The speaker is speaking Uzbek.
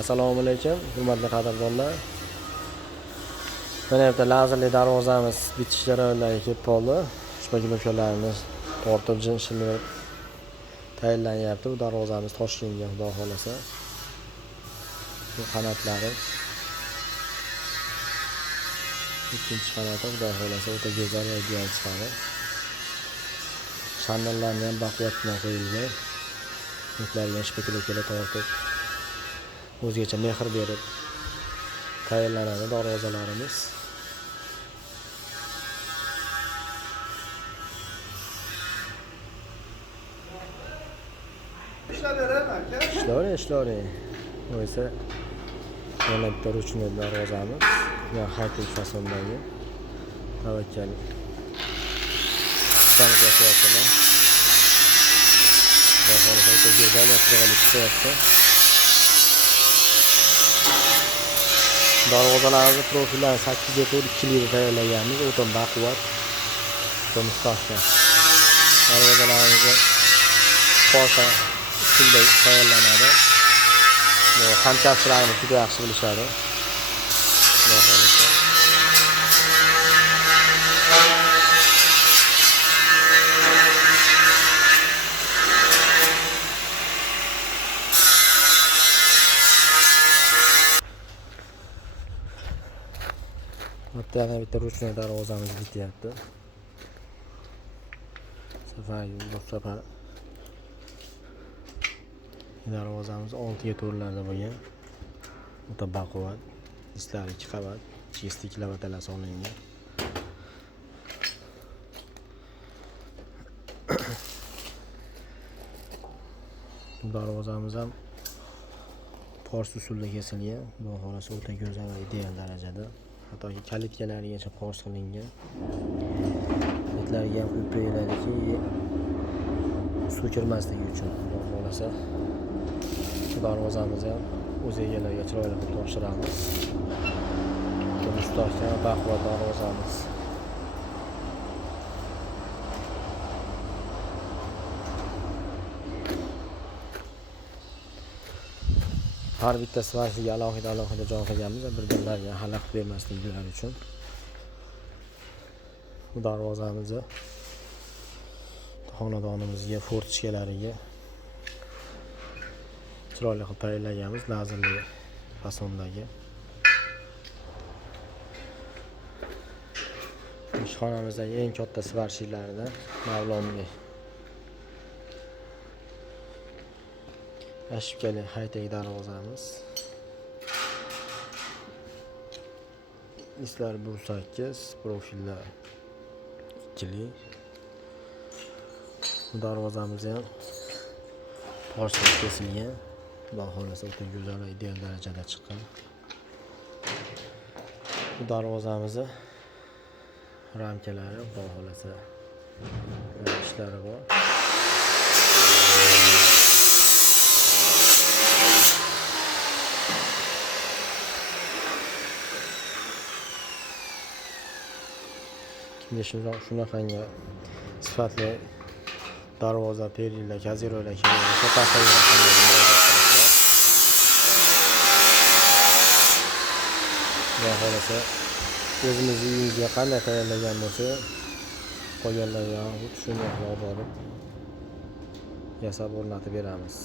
Assalomu alaykum, hurmatli qadrdonlar. Mana bu lazerli darvozamiz bitish jarayonlariga kelib qoldi. Ushbu blokalarni tortib jinshilib tayyorlanyapti. Bu darvozamiz Toshkentga xudo xolasa. Bu qanotlari ikkinchi qanoti xudo xolasa o'ta go'zal va ideal chiqadi. Shandallarni ham baquvvat bilan qo'yilgan. Yuklarga shpekulaga tortib o'zgacha mehr berib tayyorlanadi darvozalarimiz. Ishlar. Bu esa yana bitta ruchnoy darvozamiz. Yani high-tech fasondagi tavakkal. Qisqamiz yasayaptilar. Darvozalar o'ta go'zal va chiroyli chiqyapti. Darvozalarimizni profillarni 8x2 litr tayyorlaganmiz. O'ta baquvvat va mustahkam. Darvozalarimizni Porsche usulda tayyorlanadi. Bu hamkasblarimiz juda yaxshi bilishadi. Hatta yana bitta ruchnoy darvozamiz bityapti. Bu safar darvozamiz 6 ga to'rlarda bo'lgan. O'ta baquvvat, ishlari 2 qavat, chestiklar va talasi olingan. Darvozamiz ham Pors usulida kesilgan. Bu xolasi o'ta go'zal va ideal darajada. Hattoki kalitkalarigacha Pors qilingan. Betlarga ham qo'yib qo'yiladiki, suv kirmasligi uchun. Bu xolasa darvozamizni ham o'z egalariga chiroyli qilib topshiramiz. Mustahkam va baquvvat darvozamiz. Har bitta svarsiga alohida joy qilganmiz, bir-birlariga xalaqit bermasliklari uchun. Bu darvozamizni xonadonimizga, fortichkalariga chiroyli qilib tayyorlaganmiz, lazerli fasondagi. Ishxonamizdagi eng katta svarshilaridan Mavlonbek. Ashibkali high-tech darvozamiz. Islar 1.8, profillar 2li. Bu darvozamiz ham Porsche kesilgan. Xudo xolasa o'ta go'zal va ideal darajada chiqqan. Bu darvozamizni ramkalari xudo xolasa ishlari bor. Kimga shunaqangi sifatli darvoza, perilla, kazirolar kerak bo'lsa, Xudo xolasa o'zimizning uyimizga qanday tayyorlagan bo'lsa, qolganlarga ham shunday qilib olib yasab o'rnatib beramiz.